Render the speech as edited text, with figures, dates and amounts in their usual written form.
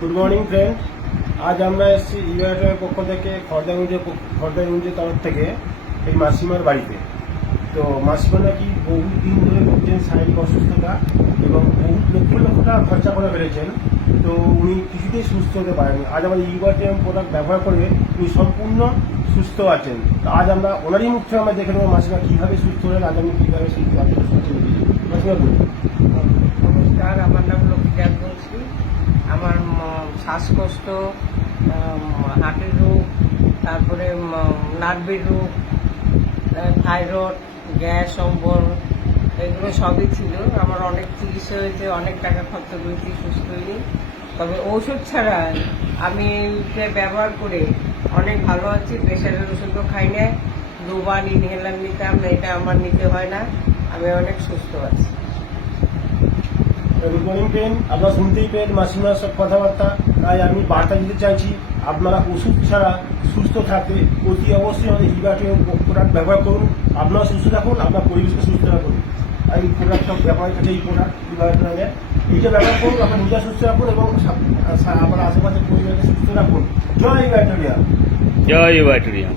Good morning friend. আজ আমরা এসেছি ইউআইটের পক্ষ থেকে খর্দা ইউনিটের তরফ থেকে এই মাসিমার বাড়িতে। তো মাসিমা নাকি বহুদিন ধরে ভুগছেন শারীরিক অসুস্থতা এবং লক্ষ লক্ষ টাকা খরচা করে ফেলেছেন। তো উনি কিছুতেই সুস্থ হতে পারেন। আজ আমাদের ইউআইটিএম প্রোডাক্ট ব্যবহার করে উনি সম্পূর্ণ সুস্থ আছেন। তো আজ আমরা ওনারই মুখ থেকে আমরা দেখে নেবো মাসিমা কীভাবে সুস্থ হলেন, আজ আমি কীভাবে সেই সুস্থ হয়েছি। মাসিমা বলুন। নমস্কার, আমার নাম লক্ষ্মীকান্ত বলছি। আমার শ্বাসকষ্ট, হার্টের রোগ, তারপরে নার্ভের রোগ, থাইরয়েড, গ্যাস, অম্বল, এগুলো সবই ছিল। আমার অনেক চিকিৎসা হয়েছে, অনেক টাকা খরচা করেছি, সুস্থ হইনি। তবে ঔষধ ছাড়া আমি এটা ব্যবহার করে অনেক ভালো আছি। প্রেশারের ওষুধও খাই না, দুবার ইনহেলার নিতাম, এটা আমার নিতে হয় না। আমি অনেক সুস্থ আছি। গুড মর্নিং ফ্রেন্ড, আপনারা শুনতেই পেন মাসিমার সব কথাবার্তা। তাই আমি বার্তা দিতে চাইছি, আপনারা ওষুধ ছাড়া সুস্থ থাকতে অতি অবশ্যই আমাদের ইউআইটিএম প্রোডাক্ট ব্যবহার করুন। আপনারা সুস্থ থাকুন, আপনার পরিবেশকে সুস্থ রাখুন। আর এই প্রোডাক্টটা ব্যবহার করছে, এই প্রোডাক্ট ইউআইটিএম এইটা ব্যবহার করুন, আপনার নিজে সুস্থ রাখুন এবং আপনার আশেপাশের পরিবেশকে সুস্থ রাখুন। জয় ইউআইটিএম। জয় ইউআইটিএম।